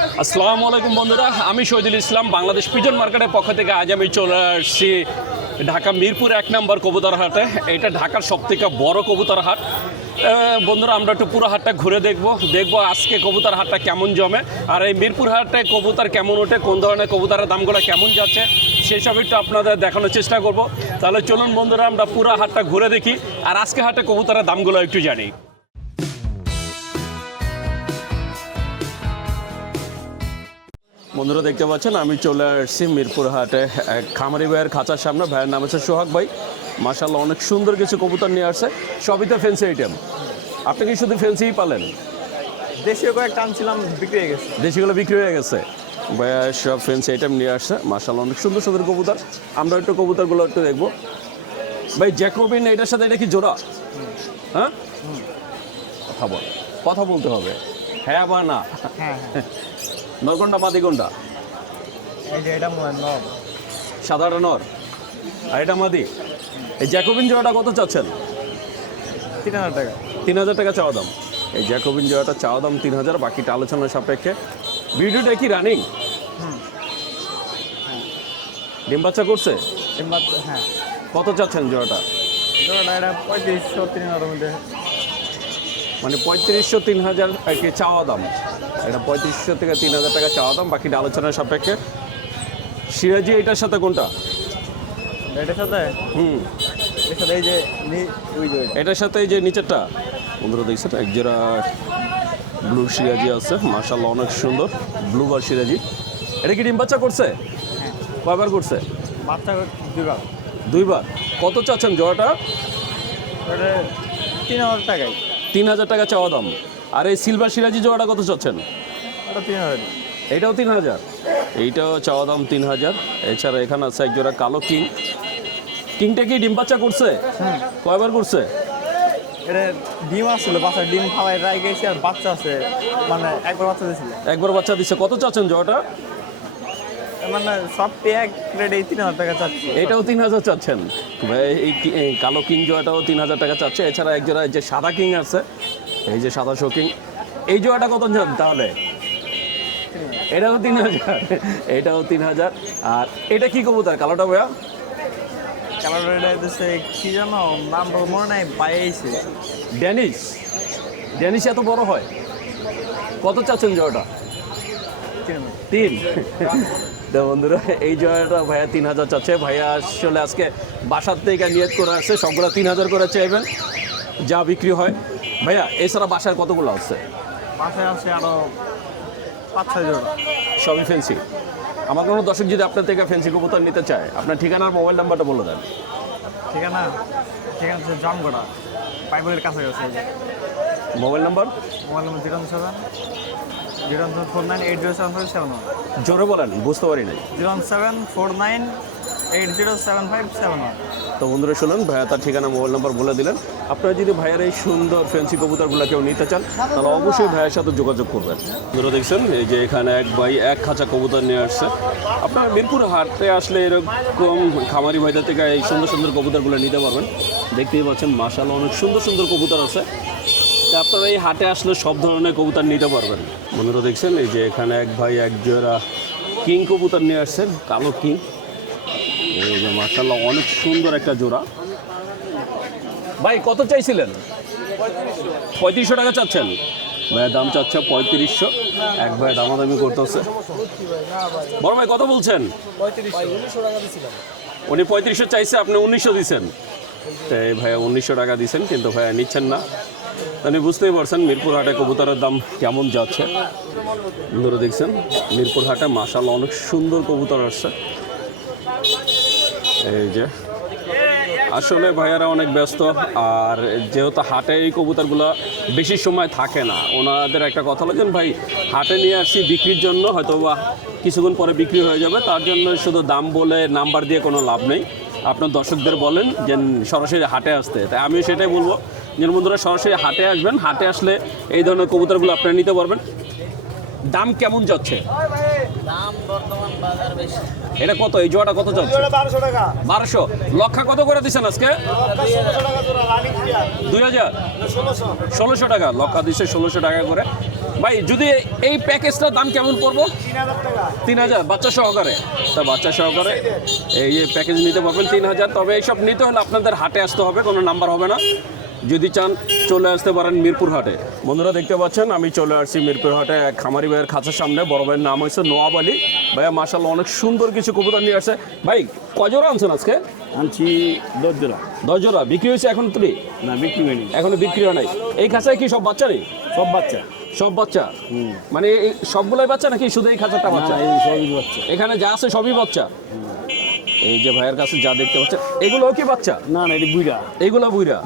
আসসালামু আলাইকুম বন্ধুরা, আমি শহীদুল ইসলাম বাংলাদেশ পিজন মার্কেটের পক্ষ থেকে আজ আমি চলে আসছি ঢাকা মিরপুর 1 নম্বর কবুতর হাটে। এটা ঢাকার সবথেকে বড় কবুতর হাট। বন্ধুরা, আমরা একটু পুরো হাটটা ঘুরে দেখবো আজকে কবুতর হাটটা কেমন জমে, আর এই মিরপুর হাটে কবুতর কেমন ওঠে, কোন ধরনের কবুতরের দামগুলো কেমন যাচ্ছে সেই সব একটু আপনাদের দেখানোর চেষ্টা করব। তাহলে চলুন বন্ধুরা, আমরা পুরো হাটটা ঘুরে দেখি আর আজকে হাটে কবুতরের দামগুলো একটু জানি। বন্ধুরা দেখতে পাচ্ছেন আমি চলে আসছি মিরপুর হাটে খামারি ভাইয়ের খাঁচার সামনে। ভাইয়ের নাম হচ্ছে সোহাগ ভাই। মাশাআল্লাহ অনেক সুন্দর কিছু কবুতর নিয়ে আসছে, সবই তো ফ্যান্সি আইটেম। আপনি কি শুধু ফ্যান্সিই পালেন? দেশীয় কয়েকটা আনছিলাম, বিক্রি হয়ে গেছে। দেশিগুলো বিক্রি হয়ে গেছে। ভাইয়া সব ফ্যান্সি আইটেম নিয়ে আসছে। মাশাআল্লাহ অনেক সুন্দর সুন্দর কবুতর। আমরা একটু কবুতরগুলো একটু দেখবো। ভাই জ্যাকোবিন এটার সাথে এটা কি জোড়া? হ্যাঁ, কথা বলতে হবে, হ্যাঁ বা না। হ্যাঁ, নরকন্ডা মাদি কোনটা? এটা নর, সাদাটা নর আর এটা মাদি। এই জ্যাকোবিন জোড়াটা কত চাচ্ছেন? 3000 টাকা। 3000 টাকা চাওয়া দাম। এই জ্যাকোবিন জোড়াটা চাওয়া দাম 3000, বাকিটা আলোচনার সাপেক্ষে। ভিডিওটা কি রানিং? ডিম বাচ্চা করছে? হ্যাঁ। কত চাচ্ছেন জোড়াটা? জোড়াটা এটা 3500-3000 মধ্যে। মানে 3500 3000 আর কি চাওয়া দাম। এটা 3500 থেকে 3000 টাকা চাওয়া দাম, বাকিটা আলোচনার সাপেক্ষে। সিরাজি এটার সাথে কোনটা? এটার সাথে এটার সাথে এই যে ওই যে এটার সাথে এই যে নিচেরটা বন্ধুরা দেখছেন, এক জোড়া ব্লু সিরাজি আছে। মাশাআল্লাহ অনেক সুন্দর ব্লু বার সিরাজি। এটা কি ডিম বাচ্চা করছে? হ্যাঁ। কয়বার করছে? বাচ্চা দুইবার। কত চাচ্ছেন জোড়াটা? ওটা 3000 টাকায়। 3000 টাকা চাওয়া দাম। আর এই সিলভার সিরাজি জোড়াটা কত চাচ্ছেন? ওটা 3000। এইটাও 3000। এইটাও চাওয়া দাম 3000। এছাড়া এখানে আছে এক জোড়া কালো কিংটা কি ডিম বাচ্চা করছে? কয়বার করছে? এটা ডিম আসছিল, বাচ্চা ডিম খাওয়াই রাই গেছে, আর বাচ্চা আছে, মানে একবার বাচ্চা দিয়েছিল। একবার বাচ্চা দিচ্ছে। কত চাচ্ছেন জোড়াটা? মানে সব এক প্লেট 3000 টাকা চাচ্ছি। এটাও 3000 চাচ্ছেন। এই কালো কিং জোড়াটাও 3000 টাকা চাচ্ছে। এছাড়া এক জোড়া যে সাদা কিং আছে, এই যে সাদা শো কিং, এই জোড়াটা কত চান তাহলে? এটাও 3000। এটাও 3000। আর এটা কি কবুতর কালোটা ভাইয়া? কালার এটা হচ্ছে কি জানো, নাম মনে নাই, পাইছে ড্যানিশ এত বড় হয়? কত চাচ্ছেন জোড়াটা? 3। বন্ধুরা এই জোড়াটা ভাইয়া 3000 চাচ্ছে। ভাইয়া আসলে আজকে বাসার থেকে নিয়ত করে আসছে সবগুলো 3000 করে চাইবেন, যা বিক্রি হয়। ভাইয়া এছাড়া বাসায় কতগুলো আছে? বাসায় আছে আরো 5-6 জোড়া, সবই ফেন্সি। আমার কোনো দর্শক যদি আপনার থেকে ফেন্সি কবুতর নিতে চায়, আপনার ঠিকানার মোবাইল নাম্বারটা বলে দেন। ঠিকানা হচ্ছে জামগড়া, পাইবলের কাছাকাছি। Mobile number 00749807571। জোরে বলেন, বুঝতে পারি নাই। 07498075771। তো বন্ধুরা শুনুন, ভাইয়া তার ঠিকানা মোবাইল নাম্বার বলে দিলেন। আপনারা যদি ভাইয়ার এই সুন্দর ফ্যান্সি কবুতরগুলো কেউ নিতে চান, তাহলে অবশ্যই ভাইয়ের সাথে যোগাযোগ করবেন। বন্ধুরা দেখছেন এই যে এখানে এক ভাই এক খাঁচা কবুতর নিয়ে আসছে। আপনারা মিরপুর হাটে আসলে এরকম খামারি ভাইদের থেকে এই সুন্দর সুন্দর কবুতরগুলো নিতে পারবেন। দেখতেই পাচ্ছেন মাশাআল্লাহ অনেক সুন্দর সুন্দর কবুতর আছে। তা আপনারা এই হাটে আসলে সব ধরনের কবুতর নিতে পারবেন। বন্ধুরা দেখছেন এই যে এখানে এক ভাই এক জোড়া কিং কবুতর নিয়ে আসছেন, কালো কিং। এই যে মাশাআল্লাহ অনেক সুন্দর একটা জোড়া। ভাই কত চাইছিলেন? 3500 টাকা চাচ্ছেন। ভাইয়ের দাম চাচ্ছে 3500। এক ভাই দামাদামি করতেছে। বড় ভাই কত বলছেন? 1900 টাকা দিয়েছিলাম। উনি 3500 চাইছে, আপনি 1900 দিচ্ছেন। এই ভাইয়া 1900 টাকা দিচ্ছেন, কিন্তু ভাইয়া নিচ্ছেন না। আপনি বুঝতেই পারছেন মিরপুর হাটে কবুতরের দাম কেমন যাচ্ছে। বন্ধুরা দেখছেন মিরপুর হাটে মাশাআল্লাহ অনেক সুন্দর কবুতর আসছে। এই যে আসলে ভাইয়ারা অনেক ব্যস্ত, আর যেহেতু হাটে এই কবুতরগুলো বেশি সময় থাকে না, ওনাদের একটা কথা বলেছেন, ভাই হাটে নিয়ে আসছি বিক্রির জন্য, হয়তো বা কিছুক্ষণ পরে বিক্রি হয়ে যাবে, তার জন্য শুধু দাম বলে নাম্বার দিয়ে কোনো লাভ নেই। আপনার দর্শকদের বলেন যে সরাসরি হাটে আসতে। তাই আমিও সেটাই বলবো যে বন্ধুরা সরাসরি হাটে আসবেন। হাটে আসলে এই ধরনের কবুতরগুলো আপনারা নিতে পারবেন। দাম কেমন যাচ্ছে? দাম বর্তমান বাজার বেশি। এটা কত? এই জোড়াটা কত যাচ্ছে? 1200 টাকা। 1200। লক্ষা কত করে দিচ্ছেন আজকে? 1600 টাকা জোড়া, রানিং 2000। 1600 টাকা লক্ষা দিচ্ছে, 1600 টাকা করে। ভাই যদি এই প্যাকেজটার দাম কেমন পড়বো? 3000 বাচ্চা সহকারে। তা বাচ্চা সহকারে এই যে প্যাকেজ নিতে পারবেন 3000। তবে এইসব নিতে হলে আপনাদের হাটে আসতে হবে, কোনো নাম্বার হবে না। যদি চান চলে আসতে পারেন মিরপুর হাটে। বন্ধুরা দেখতে পাচ্ছেন আমি চলে আসছি মিরপুর হাটে এক খামারি ভাইয়ের খাঁচার সামনে। বড় ভাইয়ের নাম হচ্ছে নোয়াব আলী। ভাইয়া মাশাআল্লাহ অনেক সুন্দর কিছু কবুতর নিয়ে আসছে। ভাই কজোড়া আনছেন আজকে? আনছি 10 জোড়া। 10 জোড়া বিক্রি হয়েছে এখন তুলি? না, বিক্রি হয়নি। এখনো বিক্রি হয় নাই। এই খাঁচায় কি সব বাচ্চা নেই? সব বাচ্চা। সব বাচ্চা মানে এই সবগুলোই বাচ্চা নাকি শুধু এই খাঁচাটা বাচ্চা? না, এই সবই বাচ্চা। এখানে যা আছে সবই বাচ্চা। এই যে ভাইয়ের কাছে যা দেখতে পাচ্ছেন এগুলোও কি বাচ্চা? না না, এটা বুইড়া। এইগুলো বুইরা।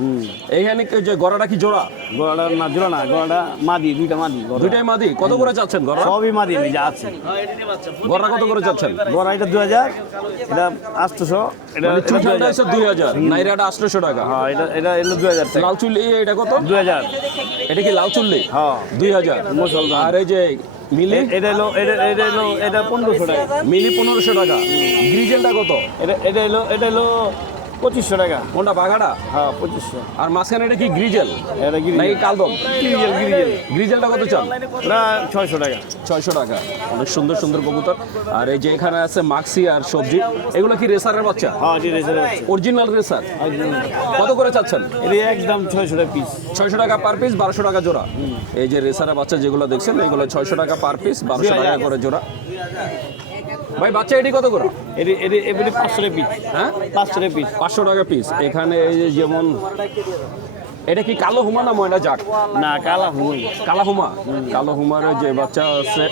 এইখানে যে গড়াটা কি জোড়া? গড়াটা না, জোড়া না, গড়াটা মাদি, দুইটা মাদি। দুইটাই মাদি। কত করে যাচ্ছেন গড়া? সবই মাদি, আমি যা আছে। গড়া কত করে যাচ্ছেন? গড়া এটা 2000, এটা 800, এটা মানে চুইঠালটা 2000। হচ্ছে 2000, নাইরাটা 800 টাকা। হ্যাঁ, এটা এলো 2000 টাকা। লাল চুল্লি এটা কত? 2000। এটা কি লাল চুল্লি? হ্যাঁ, 2000। মুসলমান। আর এই যে মিলি? এটা 1500 টাকা। মিলি 1500 টাকা। গ্রিজেলটা কত? এটা এলো 2500 টাকা। কোনটা বাঘাটা? হ্যাঁ, 2500। আর মাঝখানে এটা কি গ্রিজেল এটা নাকি গিরিজেল। কালদম? গিরিজেল। গ্রিজেলটা কত চান? ওটা 600 টাকা। 600 টাকা। অনেক সুন্দর সুন্দর কবুতর। আর এই যে এখানে আছে মাক্সি আর সবজি, এগুলো কি রেসারের বাচ্চা? হ্যাঁ, এটা রেসার বাচ্চা। Original racer. কত করে চাচ্ছেন? এটা একদম 600 টাকা পিস। 600 টাকা পার পিস, 1200 টাকা জোড়া। এই যে রেসারের বাচ্চা যেগুলো দেখছেন এগুলো 600 টাকা পার পিস, 1200 টাকা করে জোড়া। ভাই বাচ্চা এটি কত করে? এটা 500 টাকা পিস। হ্যাঁ, 500 টাকা পিস। 500 টাকা পিস। এখানে এই যে যেমন এটা কি কালো হুমা না ময়না জাক? না, কালা হুই। কালা হুমা। কালো হুমার যে বাচ্চা আছে,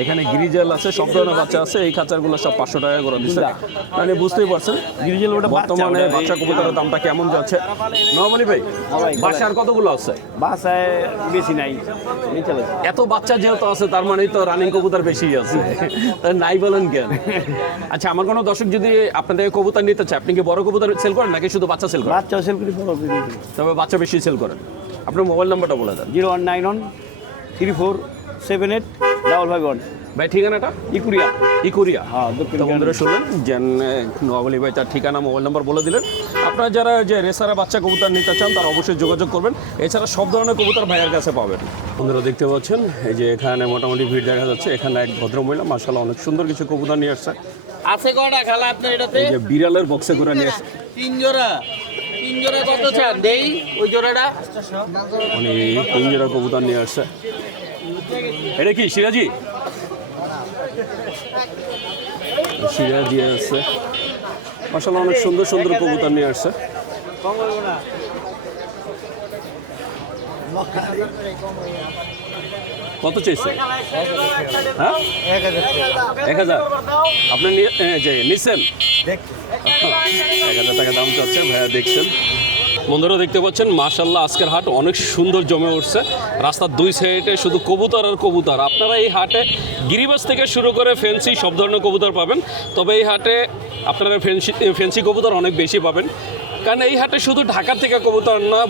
এখানে গ্রিজেল আছে, সব ধরনের বাচ্চা আছে। এই খাঁচারগুলো সব 500 টাকা করে দিচ্ছে। মানে বুঝতেই পারছেন গিরিজেল ওটা বর্তমানে বাচ্চা কবুতরের দামটা কেমন যাচ্ছে। নরমালি ভাই বাচ্চা আর কতগুলো আছে? বাসায় বেশি নাই, এই চলে। এত বাচ্চা যেহেতু আছে তার মানে তো রানিং কবুতর বেশি আছে। তাই নাই বলেন কেন? আচ্ছা, আমার কোনো দর্শক যদি আপনাদের কবুতর নিতে চায়, আপনি কি বড় কবুতর সেল করেন নাকি শুধু বাচ্চা সেল করেন? বাচ্চা সেল করি, বড় করি। তবে বাচ্চা বেশি সেল করেন। আপনার মোবাইল নাম্বারটা বলে দেন। 0191 3478 551। ভাই ঠিকানাটা? ইকুরিয়া। ইকুরিয়া। হ্যাঁ, দক্ষিণ তো বন্ধুরা শুনলেন যে নওয়াব আলী ভাই তার ঠিকানা মোবাইল নাম্বার বলে দিলেন। আপনারা যারা যে রেসারা বাচ্চা কবুতর নিতে চান তারা অবশ্যই যোগাযোগ করবেন। এছাড়া সব ধরনের কবুতর ভাইয়ের কাছে পাবেন। বন্ধুরা দেখতে পাচ্ছেন এই যে এখানে মোটামুটি ভিড় দেখা যাচ্ছে। এখানে এক ভদ্রমহিলা মাশাআল্লাহ অনেক সুন্দর কিছু কবুতর নিয়ে আসছে। আছে কয়টা খালা আপনার এটাতে? এই যে বিড়ালের বক্সে করে নিয়ে আসছে। 3 জোড়া। 3 জোড়া কত চান দেই? ওই জোড়াটা মানে 3 জোড়া কবুতর নিয়ে আসছে। এটা কি সিরাজি? সিরাজি আছে মাশাআল্লাহ, অনেক সুন্দর সুন্দর কবুতর নিয়ে আসছে। কত চাইছে? হ্যাঁ, 1000। আপনি যে নিচ্ছেন 1000 টাকা দাম চাচ্ছে ভাইয়া, দেখছেন। বন্ধুরা দেখতে পাচ্ছেন মাশাআল্লাহ আজকের হাট অনেক সুন্দর জমে উঠছে। রাস্তার দুই সাইডে শুধু কবুতর আর কবুতর। আপনারা এই হাটে গিরিবাজ থেকে শুরু করে ফেন্সি সব ধরনের কবুতর পাবেন। তবে এই হাটে আপনারা ফেন্সি কবুতর অনেক বেশি পাবেন, কারণ এই হাটে শুধু ঢাকা থেকে কবুতর না,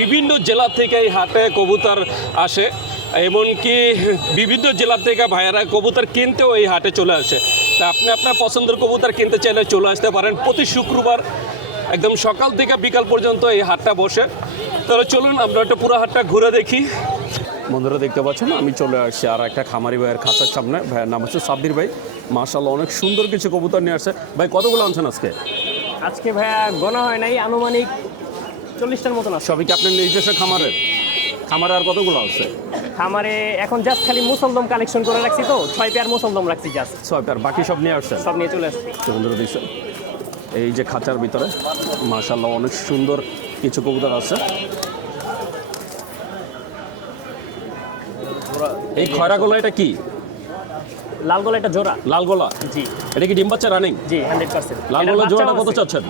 বিভিন্ন জেলা থেকে এই হাটে কবুতর আসে। এমনকি বিভিন্ন জেলা থেকে ভাইয়েরা কবুতর কিনতেও এই হাটে চলে আসে। তা আপনি আপনার পছন্দের কবুতর কিনতে চাইলে চলে আসতে পারেন। প্রতি শুক্রবার একদম সকাল থেকে বিকাল পর্যন্ত এই হাটটা বসে। তাহলে চলুন আমরা একটা পুরো হাটটা ঘুরে দেখি। বন্ধুরা দেখতে পাচ্ছেন আমি চলে আসছি আর একটা খামারি ভাইয়ের খাঁচার সামনে। ভাইয়ের নাম হচ্ছে সাব্বির ভাই। মাশাআল্লাহ অনেক সুন্দর কিছু কবুতর নিয়ে আসছে। ভাই কতগুলো আনছেন আজকে? আজকে ভাইয়া গোনা হয় নাই, আনুমানিক 40টার মতন আছে। সবই কি আপনার নিজস্ব খামারের? খামারে আর কতগুলো আছে? খামারে এখন জাস্ট খালি মুসলদম কালেকশন করে রাখছি, তো 6 পেয়ার মুসলদম রাখছি জাস্ট। 6 পেয়ার, বাকি সব নিয়ে আসছেন? সব নিয়ে চলে আসছি। তো বন্ধুরা দেখছেন এই যে খাঁচার ভিতরে মাশাআল্লাহ অনেক সুন্দর কিছু কবুতর আছে। এই খয়রা গোলা এটা কি? লাল গলা এটা জোড়া। লাল গোলা? জি এটা কি ডিম বাচ্চা রানিং? জি 100%। লাল গোলা জোড়াটা কত চাচ্ছেন?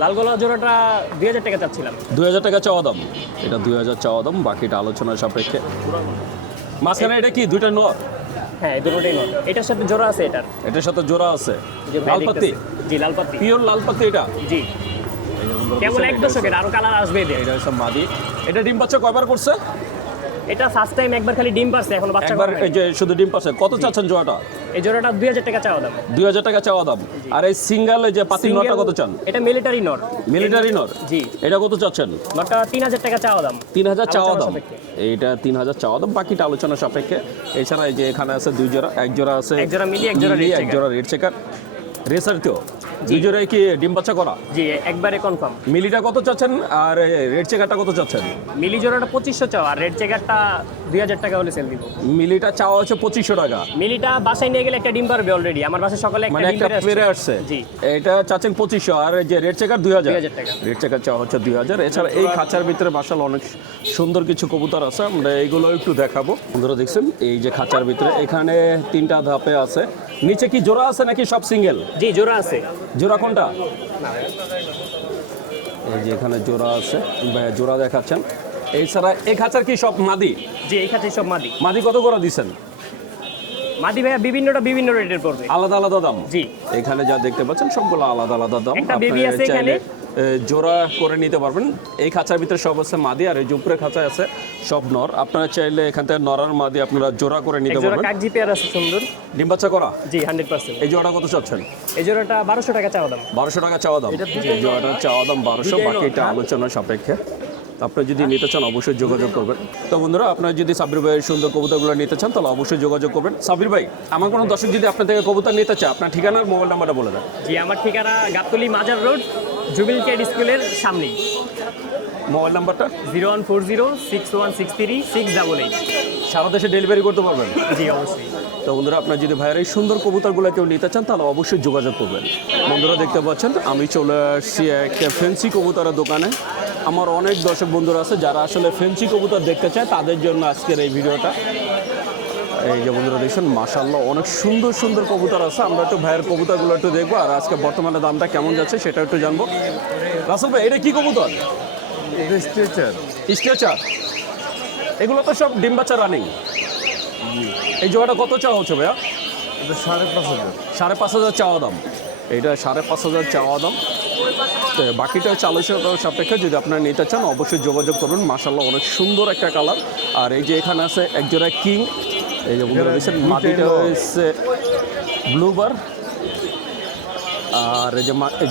লাল গলা জোড়াটা 2000 টাকা চাচ্ছিলাম। 2000 টাকা চাওয়া দাম। এটা 2000 চাওয়া দাম, বাকিটা আলোচনার সাপেক্ষে। মাঝখানে এটা কি দুইটা নর? হ্যাঁ, এই দুটোটাই নর। এটার সাথে জোড়া আছে, এটার সাথে জোড়া আছে। যে লাল পাতি? জি লাল পাতি, পিওর লাল পাতি এটা? জি। কেবল এক দশকের, আরো কালার আসবে এদের। এটা হচ্ছে মাদি। এটা ডিম বাচ্চা কয়বার করছে? এটা ফার্স্ট টাইম একবার খালি ডিম পারছে, এখনো বাচ্চা একবার করে এই যে শুধু ডিম পাচ্ছে, কত চাচ্ছেন জোড়াটা? এই জোড়াটা 2000 টাকা চাওয়া দাম। 2000 টাকা চাওয়া দাম। আর এই সিঙ্গেল এই যে পাতিল নরটা কত চান? এটা মিলিটারি নর। মিলিটারি নর, জি। এটা কত চাচ্ছেন? নরটা 3000 টাকা চাওয়া দাম। 3000 চাওয়া আলোচনা দাম। সাপেক্ষে। এইটা 3000 চাওয়া দাম, বাকিটা আলোচনা সাপেক্ষে। এছাড়া এই যে এখানে আছে দুই জোড়া, এক জোড়া আছে এক জোড়া মিলি, এক জোড়া রেড এক চেকার। জোড়া রেড চেকার। রেসার তো দুই জোড়ায় কি ডিম বাচ্চা করা? জি, একবারে কনফার্ম। মিলিটা কত চাচ্ছেন আর রেড চেকারটা কত চাচ্ছেন? মিলি জোড়াটা 2500 চাওয়া, আর রেড চেকারটা 2000 টাকা হলে সেল দিব। মিলিটা চাওয়া হচ্ছে 2500 টাকা। মিলিটা বাসায় নিয়ে গেলে একটা ডিম পারবে অলরেডি। আমার বাসায় সকালে একটা মানে ডিম একটা পেড়ে পেরে আসছে। আসছে। জি। এটা চাচ্ছেন 2500, আর এই যে রেড চেকার 2000 2000 টাকা। রেড চেকার চাওয়া হচ্ছে 2000। এছাড়া এই খাঁচার ভিতরে মাশাআল্লাহ অনেক সুন্দর কিছু কবুতর আছে, আমরা এইগুলো একটু দেখাবো। বন্ধুরা দেখছেন এই যে খাঁচার ভিতরে এখানে 3টা ধাপে আছে। নিচে কি জোড়া আছে নাকি সব সিঙ্গেল? জি, জোড়া আছে। জোড়া কোনটা? এই যে এখানে জোড়া আছে, জোড়া দেখাচ্ছেন। এছাড়া এই খাঁচার কি সব মাদি? জি, এই খাঁচায় সব মাদি। মাদি কত করে দিচ্ছেন? মাদি ভাইয়া বিভিন্নটা বিভিন্ন রেটের পড়বে। আলাদা আলাদা দাম? জি। এখানে যা দেখতে পাচ্ছেন সবগুলো আলাদা আলাদা দাম। একটা আপনি baby আছে চাইলে, এখানে। জোড়া করে নিতে পারবেন। এই খাঁচার ভিতরে সব আছে মাদি, আর এই যে উপরে খাঁচায় আছে সব নর। আপনারা চাইলে এখান থেকে নর আর মাদি আপনারা জোড়া করে নিতে এক জোড়া পারবেন। কাকজি পেয়ার আছে সুন্দর। ডিম বাচ্চা করা? জি, 100%। এই জোড়াটা কত চাচ্ছেন? এই জোড়াটা 1200 টাকা চাওয়া দাম। 1200 টাকা চাওয়া দাম। এই জোড়াটা চাওয়া দাম 1200, বাকিটা আলোচনা সাপেক্ষে। আপনারা যদি নিতে চান অবশ্যই যোগাযোগ করবেন। তো বন্ধুরা, আপনারা যদি সাব্বির ভাইয়ের সুন্দর কবুতরগুলো নিতে চান তাহলে অবশ্যই যোগাযোগ করবেন। সাব্বির ভাই, আমার কোনো দর্শক যদি আপনার থেকে কবুতর নিতে চায়, আপনার ঠিকানা আর মোবাইল নাম্বারটা বলে দেন। জি, আমার ঠিকানা গাবতলী মাজার রোড, জুবিল কেড স্কুলের সামনেই। মোবাইল নাম্বারটা? 01406163688। সারা দেশে ডেলিভারি করতে পারবেন? জি, অবশ্যই। তো বন্ধুরা, আপনার যদি ভাইয়ের এই সুন্দর কবুতরগুলো কেউ নিতে চান তাহলে অবশ্যই যোগাযোগ করবেন। বন্ধুরা দেখতে পাচ্ছেন আমি চলে আসছি একটা ফেন্সি কবুতরের দোকানে। আমার অনেক দর্শক বন্ধুরা আছে যারা আসলে ফেন্সি কবুতর দেখতে চায়, তাদের জন্য আজকের এই ভিডিওটা। এই যে বন্ধুরা দেখছেন মাশাআল্লাহ অনেক সুন্দর সুন্দর কবুতর আছে। আমরা একটু ভাইয়ের কবুতরগুলো একটু দেখবো, আর আজকে বর্তমানে দামটা কেমন যাচ্ছে সেটা একটু জানবো। রাসেল ভাই, এটা কি কবুতর? স্ট্রেচার। এগুলো তো সব ডিম বাচ্চা রানিং। এই জোড়াটা কত চাওয়া হচ্ছে ভাইয়া? এটা 5,500। 5,500 চাওয়া দাম। এটা 5,500 চাওয়া দাম। তো বাকিটা হচ্ছে আলোচনা সাপেক্ষে। যদি আপনারা নিতে চান অবশ্যই যোগাযোগ করবেন। মাশাআল্লাহ অনেক সুন্দর একটা কালার। আর এই যে এখানে আছে এক জোড়া কিং। এই যে বন্ধুরা দেখছেন মাটিটা হচ্ছে ব্লুবার, আর এই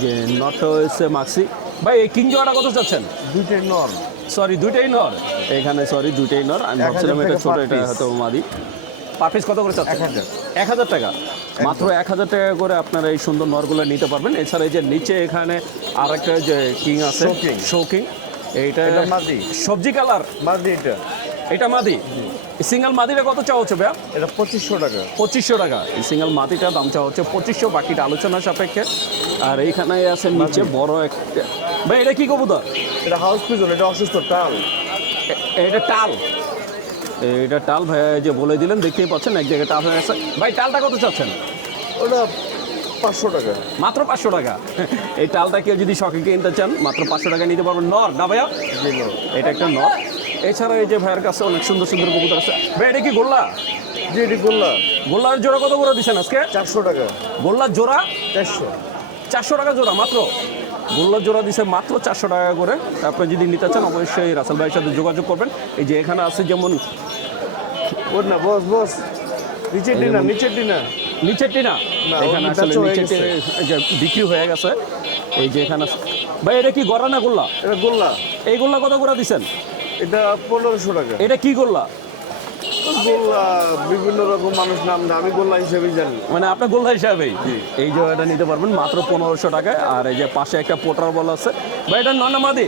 যে নটটা হচ্ছে মাক্সি। ভাই এই কিং জোড়াটা কত চাচ্ছেন? দুইটাই নর। সরি, দুইটাই নর। এখানে সরি, দুইটাই নর। আমি ভাবছিলাম এটা ছোট, এটা হয়তো মাদি। পার পিস কত করে চাচ্ছেন? 1000 টাকা। মাত্র 1000 টাকা করে আপনারা এই সুন্দর নরগুলো নিতে পারবেন। এছাড়া এই যে নিচে এখানে আর একটা যে কিং আছে, শোকিং। এইটা মাদি। সবজি কালার মাদি এটা। এটা মাদি। সিঙ্গেল মাদিটা কত চাওয়া হচ্ছে ভাইয়া? এটা 2500 টাকা। 2500 টাকা। এই সিঙ্গেল মাদিটার দাম চাওয়া হচ্ছে 2500, বাকিটা আলোচনা সাপেক্ষে। আর এইখানে আছে নিচে বড় একটা। ভাই এটা কি কবুতর? এটা হাউস পিজন, এটা অসুস্থ টাল। এটা টাল। এটা টাল ভাইয়া যে বলে দিলেন, দেখতেই পাচ্ছেন এক জায়গায় টাল হয়ে গেছে। ভাই টালটা কত চাচ্ছেন? ওটা 500 টাকা। মাত্র 500 টাকা। এই টালটা কেউ যদি শখে কিনতে চান মাত্র 500 টাকা নিতে পারবেন। নর না ভাইয়া? জি নর। এটা একটা নর। এছাড়া এই যে ভাইয়ের কাছে অনেক সুন্দর সুন্দর কবুতর আছে। ভাই এটা কি গোল্লা? জি এটি গোল্লা। গোল্লার জোড়া কত করে দিচ্ছেন আজকে? 400 টাকা। গোল্লার জোড়া 400। 400 টাকা জোড়া মাত্র। গোল্লার জোড়া দিচ্ছে মাত্র 400 টাকা করে। আপনি যদি নিতে চান অবশ্যই রাসেল ভাইয়ের সাথে যোগাযোগ করবেন। এই যে এখানে আছে যেমন ওর না বস বস, নিচের ডিনা, নিচের ডিনা। নিচের টিনা। না, এখানে ওর আসলে বেচা হয়ে নিচের বিক্রি হয়ে গেছে। এই যে এখানে আছে। ভাই এটা কি গড়া না গোল্লা? এটা গোল্লা। এই গোল্লা কত করে দিচ্ছেন? এটা 1500 টাকা। এটা কি গোল্লা? গোল্লা বিভিন্ন রকম মানুষ নাম দেয়, আমি গোল্লা হিসেবেই জানি। মানে আপনার গোল্লা হিসাবেই এই জায়গাটা নিতে পারবেন মাত্র 1500 টাকায়। আর এই যে পাশে একটা পোটার বল আছে। ভাই এটা নর না মাদি?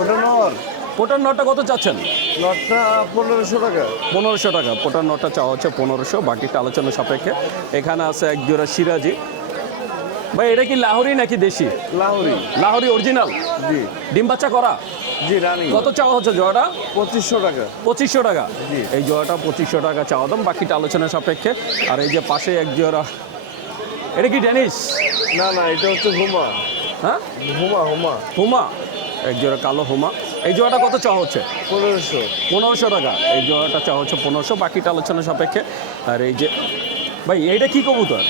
ওটা নর। পোটার নরটা কত চাচ্ছেন? নটটা 1500 টাকা। 1500 টাকা। পোটার নরটা চাওয়া হচ্ছে 1500, বাকিটা আলোচনা সাপেক্ষে। এখানে আছে এক জোড়া সিরাজি। ভাই এটা কি লাহোরি নাকি দেশি? লাহোরি। লাহোরি অরিজিনাল। জি ডিম বাচ্চা করা? জি রানি। কত চাওয়া হচ্ছে জোড়াটা? 2500 টাকা। 2500 টাকা। জি। এই জোড়াটা 2500 টাকা চাওয়া দাম, বাকিটা আলোচনা সাপেক্ষে। আর এই যে পাশে এক জোড়া, এটা কি ড্যানিশ? না না, এটা হচ্ছে হুমা। হ্যাঁ, হুমা হুমা। হুমা। এক জোড়া কালো হুমা। এই জোড়াটা কত চাওয়া হচ্ছে? 1500। 1500 টাকা। এই জোড়াটা চাওয়া হচ্ছে 1500, বাকিটা আলোচনা সাপেক্ষে। আর এই যে ভাই এইটা কি কবুতর?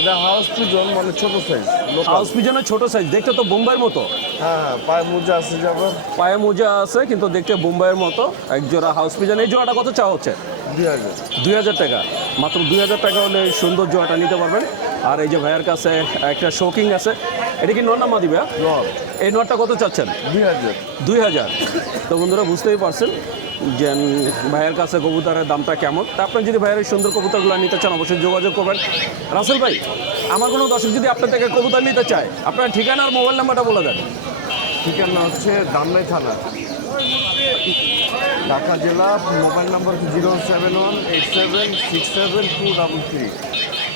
এটা হাউস পিজন, মানে ছোট সাইজ। হাউস পিজনের ছোট সাইজ, দেখতে তো বোম্বাইয়ের মতো। হ্যাঁ পায়ে মোজা আছে যাবার পায়ে মোজা আছে কিন্তু দেখতে বোম্বাইয়ের মতো এক জোড়া হাউস পিজন। এই জোড়াটা কত চাওয়া হচ্ছে? 2000 2000 টাকা। মাত্র 2000 টাকা হলে সুন্দর জোড়াটা নিতে পারবেন। আর এই যে ভাইয়ের কাছে একটা শোকিং আছে, এটা কি নর না মাদি ভাইয়া? নর এই নরটা কত চাচ্ছেন? 2000 2000। তো বন্ধুরা বুঝতেই পারছেন যে ভাইয়ের কাছে কবুতরের দামটা কেমন। তা আপনি যদি ভাইয়ের এই সুন্দর কবুতরগুলো নিতে চান অবশ্যই যোগাযোগ করবেন। রাসেল ভাই, আমার কোনো দর্শক যদি আপনার থেকে কবুতর নিতে চায়, আপনার ঠিকানা আর মোবাইল নাম্বারটা বলে দেন। ঠিকানা হচ্ছে দামনাই থানা, ঢাকা জেলা। Mobile number 07187672233।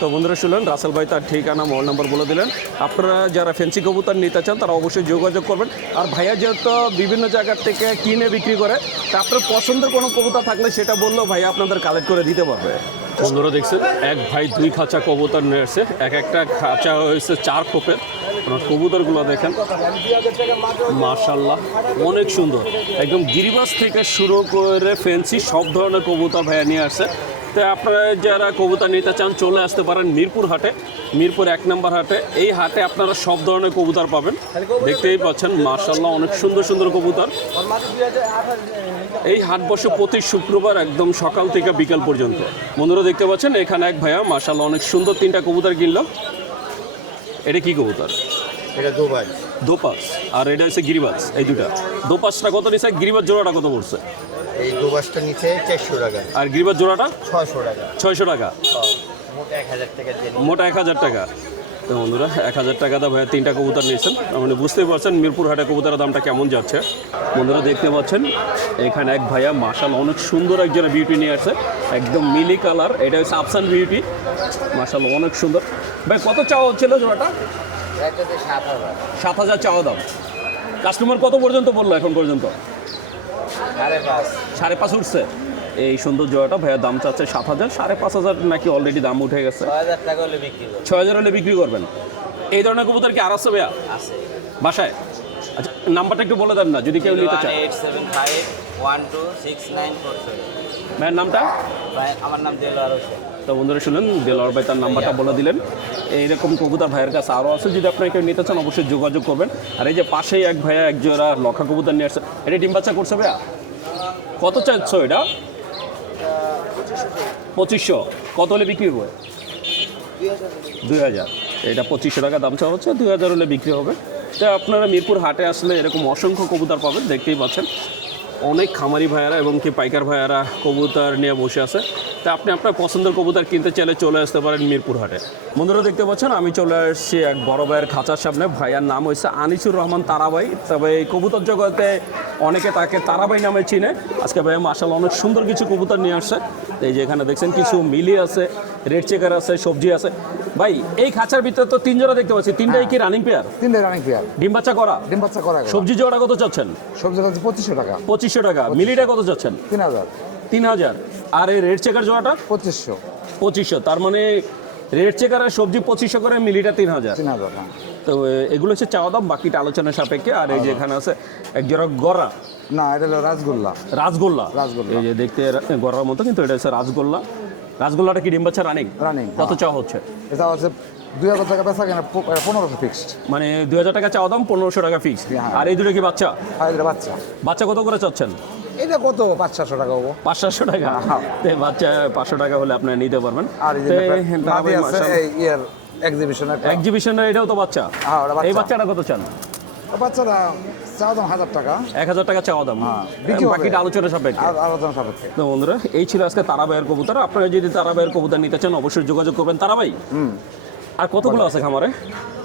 তো বন্ধুরা শুনলেন, রাসেল ভাই তার ঠিকানা মোবাইল নাম্বার বলে দিলেন। আপনারা যারা ফ্যান্সি কবুতর নিতে চান তারা অবশ্যই যোগাযোগ করবেন। আর ভাইয়া যেহেতু বিভিন্ন জায়গার থেকে কিনে বিক্রি করে, তা আপনার পছন্দের কোনো কবুতর থাকলে সেটা বললেও ভাইয়া আপনাদের কালেক্ট করে দিতে পারবে। বন্ধুরা দেখছেন, এক ভাই 2 খাঁচা কবুতর নিয়ে এসেছে। এক একটা খাঁচা হয়েছে 4 খোপের। আপনার কবুতরগুলো দেখেন, মাশাআল্লাহ অনেক সুন্দর। একদম গিরিবাস থেকে শুরু করে ফ্যান্সি সব ধরনের কবুতর ভাইয়া নিয়ে আসছে। তো আপনারা যারা কবুতর নিতে চান চলে আসতে পারেন মিরপুর হাটে, মিরপুর 1 নম্বর হাটে। এই হাটে আপনারা সব ধরনের কবুতর পাবেন। দেখতেই পাচ্ছেন মাশাআল্লাহ অনেক সুন্দর সুন্দর কবুতর। এই হাট বসে প্রতি শুক্রবার একদম সকাল থেকে বিকাল পর্যন্ত। বন্ধুরা দেখতে পাচ্ছেন এখানে এক ভাইয়া মাশাআল্লাহ অনেক সুন্দর 3টা কবুতর কিনলো। এটা কি কবুতর? এটা দুবাই দোপাস, আর এটা হচ্ছে গিরিবাজ। এই দুটা দোপাসটা কত নিচ্ছে, গিরিবাজ জোড়াটা কত পড়ছে? এই দুবাসটা নিচে 400 টাকা, আর গিরিবাজ জোড়াটা 600 টাকা, 600 টাকা, মোট 1000 টাকা দিয়ে মোট 1000 টাকা। তো বন্ধুরা 1000 টাকা দা ভাইয়া 3টা কবুতর নিয়েছেন। মানে বুঝতেই পারছেন মিরপুর হাটে কবুতরের দামটা কেমন যাচ্ছে। বন্ধুরা দেখতে পাচ্ছেন এখানে এক ভাইয়া মাশাআল্লাহ অনেক সুন্দর একজন বিউটি নিয়ে আসছে, একদম মিলি কালার। এটা হচ্ছে আফসান বিউটি, মাশাআল্লাহ অনেক সুন্দর। ভাই কত চাওয়া হচ্ছিল জোড়াটা? একটাতে 7000, 7000 চাওয়া দাম। কাস্টমার কত পর্যন্ত বললো এখন পর্যন্ত? 5.5, 5.5 উঠছে। এই সুন্দর জোড়াটা ভাইয়া দাম চাচ্ছে 7000। 5.5 নাকি অলরেডি দাম উঠে গেছে। 6000 টাকা হলে বিক্রি করব। 6000 হলে বিক্রি করবেন। এই ধরনের কবুতর কি আর আছে ভাইয়া আছে বাসায়? আচ্ছা নাম্বারটা একটু বলে দেন না যদি কেউ নিতে চায়। 01875126947। ভাইয়ের নামটা? ভাই আমার নাম দেলোয়ার হোসেন। তো বন্ধুরা শুনুন, দেলোয়ার ভাই তার নাম্বারটা বলে দিলেন। এইরকম কবুতর ভাইয়ের কাছে আরও আছে, যদি আপনারা কেউ নিতে চান অবশ্যই যোগাযোগ করবেন। আর এই যে পাশেই এক ভাইয়া এক জোড়া লক্ষা কবুতর নিয়ে আসছে, এটা ডিম বাচ্চা করছে ভাইয়া? কত চাচ্ছ এটা? 2500। কত হলে বিক্রি হবে? 2000। এটা 2500 টাকা দাম চাওয়া হচ্ছে, 2000 হলে বিক্রি হবে। তো আপনারা মিরপুর হাটে আসলে এরকম অসংখ্য কবুতর পাবেন, দেখতেই পাচ্ছেন। অনেক খামারি ভাইয়ারা এবং কি পাইকার ভাইয়ারা কবুতর নিয়ে বসে আছে। তা আপনি আপনার পছন্দের কবুতর কিনতে চাইলে চলে আসতে পারেন মিরপুর হাটে। বন্ধুরা দেখতে পাচ্ছেন আমি চলে আসছি এক বড় ভাইয়ের খাঁচার সামনে। ভাইয়ার নাম হচ্ছে আনিসুর রহমান তারাবাই। তবে এই কবুতর জগতে অনেকে তাকে তারাবাই নামে চিনে। আজকে ভাইয়া মাশাআল্লাহ অনেক সুন্দর কিছু কবুতর নিয়ে আসছে। এই যে এখানে দেখছেন কিছু মিলি আছে, রেড চেকার আছে, সবজি আছে। ভাই এই খাঁচার ভিতরে তো 3 জোড়া দেখতে পাচ্ছি, 3টাই কি রানিং পেয়ার? 3 রানিং পেয়ার, ডিম বাচ্চা করা? ডিম বাচ্চা করা। সবজি জোড়া কত চাচ্ছেন? সবজি হচ্ছে 2500 টাকা। 2500 টাকা। মিলিটা কত চাচ্ছেন? 3000। 3000। আর এই রেড চেকার জোড়াটা 2500। 2500। তার মানে রেড চেকার আর সবজি 2500 করে, মিলিটা 3000। 3000। হ্যাঁ। তো এগুলো হচ্ছে চাওয়া দাম, বাকিটা আলোচনার সাপেক্ষে। আর এই যে এখানে আছে এক জোড়া গড়া, না এটা হলো রাজগোল্লা। রাজগোল্লা। রাজগোল্লা। এই যে দেখতে গড়ার মতো, কিন্তু এটা হচ্ছে রাজগোল্লা। রাজগোল্লাটা কি ডিম বাচ্চা রানিং? রানিং। কত চাওয়া হচ্ছে? এটা হচ্ছে 2000 টাকা বেচা কেনা, 1500 ফিক্সড। মানে 2000 টাকা চাওয়া দাম, 1500 টাকা ফিক্স। হ্যাঁ। আর এই দুটো কি বাচ্চা? আর এটা বাচ্চা। বাচ্চা কত করে চাচ্ছেন? এটা কত 500-700 টাকা হবো। 500-700 টাকা। হ্যাঁ। তো বাচ্চা 500 টাকা হলে আপনারা নিতে পারবেন। আর এই যে মাদি আছে এই ইয়ার এক্সিবিশনের এক্সিবিশনের, এটাও তো বাচ্চা। হ্যাঁ, ওটা বাচ্চা। এই বাচ্চাটা কত চান? বাচ্চারা চাওয়া দাম 1000 টাকা। 1000 টাকা চাওয়া দাম, হ্যাঁ, বিক্রি হবে। বাকিটা আলোচনা সাপেক্ষে। আর আলোচনা সাপেক্ষে। তো বন্ধুরা এই ছিল আজকে তারাবাইয়ের কবুতর। আপনারা যদি তারাবাইয়ের কবুতর নিতে চান অবশ্যই যোগাযোগ করবেন। তারাবাই আর কতগুলো আছে খামারে?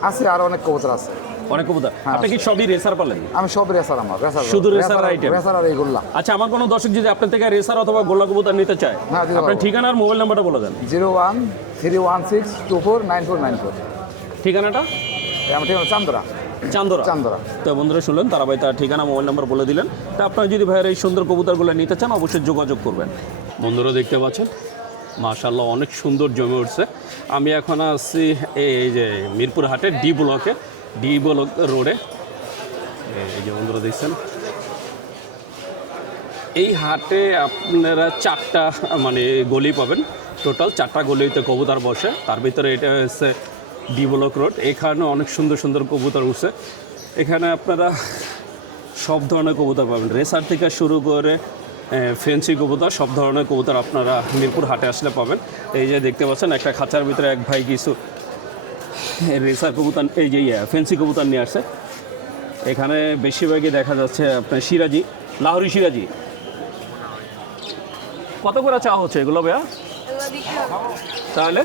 আছে আর অনেক কবুতর আছে, অনেক কবুতর। আপনি কি সবই রেসার পালেন? আমি সব রেসার, আমার রেসার, শুধু রেসার আইটেম? রেসার আর এইগুলা। আচ্ছা, আমার কোনো দর্শক যদি আপনার থেকে রেসার অথবা গোল্লা কবুতর নিতে চায়, হ্যাঁ, দিতে আপনার পারবো। ঠিকানা আর মোবাইল নাম্বারটা বলে দেন। 01316249494। ঠিকানাটা? আমার ঠিকানা চান্দরা। চান্দরা। চান্দরা। তো বন্ধুরা শুনলেন, তারাবাই তার ঠিকানা মোবাইল নাম্বার বলে দিলেন। তা আপনারা যদি ভাইয়ের এই সুন্দর কবুতরগুলো নিতে চান অবশ্যই যোগাযোগ করবেন। বন্ধুরা দেখতে পাচ্ছেন মাশাআল্লাহ অনেক সুন্দর জমে উঠছে। আমি এখন আসছি এই যে মিরপুর হাটের ডি ব্লকে, ডি ব্লক রোডে। এই যে বন্ধুরা দেখছেন এই হাটে আপনারা 4টা মানে গলি পাবেন। টোটাল 4টা গলিতে কবুতর বসে। তার ভিতরে এটা হচ্ছে ডি ব্লক রোড। এখানে অনেক সুন্দর সুন্দর কবুতর উঠছে। এখানে আপনারা সব ধরনের কবুতর পাবেন, রেসার থেকে শুরু করে ফেন্সি কবুতর, সব ধরনের কবুতর আপনারা মিরপুর হাটে আসলে পাবেন। এই যে দেখতে পাচ্ছেন একটা খাঁচার ভিতরে এক ভাই কিছু রেসার কবুতর, এই যে ফেন্সি কবুতর নিয়ে আসছে। এখানে বেশিরভাগই দেখা যাচ্ছে আপনার সিরাজি, লাহোরি সিরাজি। কত করে চাওয়া হচ্ছে এগুলো ভাইয়া? তাহলে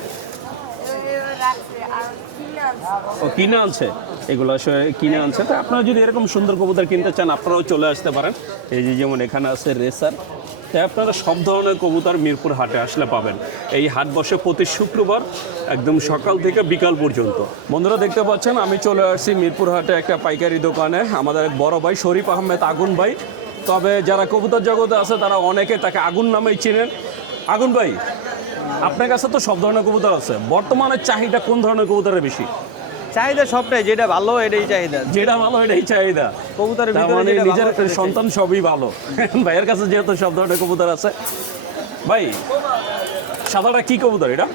ও কিনে আনছে, এগুলো আসলে কিনে আনছে। তো আপনারা যদি এরকম সুন্দর কবুতর কিনতে চান আপনারাও চলে আসতে পারেন। এই যে যেমন এখানে আছে রেসার, তাই আপনারা সব ধরনের কবুতর মিরপুর হাটে আসলে পাবেন। এই হাট বসে প্রতি শুক্রবার একদম সকাল থেকে বিকাল পর্যন্ত। বন্ধুরা দেখতে পাচ্ছেন আমি চলে আসছি মিরপুর হাটে একটা পাইকারি দোকানে। আমাদের এক বড় ভাই শরীফ আহমেদ আগুন ভাই, তবে যারা কবুতর জগতে আছে তারা অনেকে তাকে আগুন নামেই চিনেন। আগুন ভাই, আপনার কাছে তো সব ধরনের কবুতর আছে, বর্তমানে চাহিদা কোন ধরনের কবুতরের বেশি? চাহিদা সবটাই, যেটা ভালো এটাই চাহিদা। যেটা ভালো এটাই চাহিদা। কবুতরের তার ভিতরে মানে যেটা নিজের ভালো সেটাই সন্তান সবই ভালো। ভাইয়ের কাছে যেহেতু সব ধরনের কবুতর আছে। ভাই সাদাটা কি কবুতর? এটা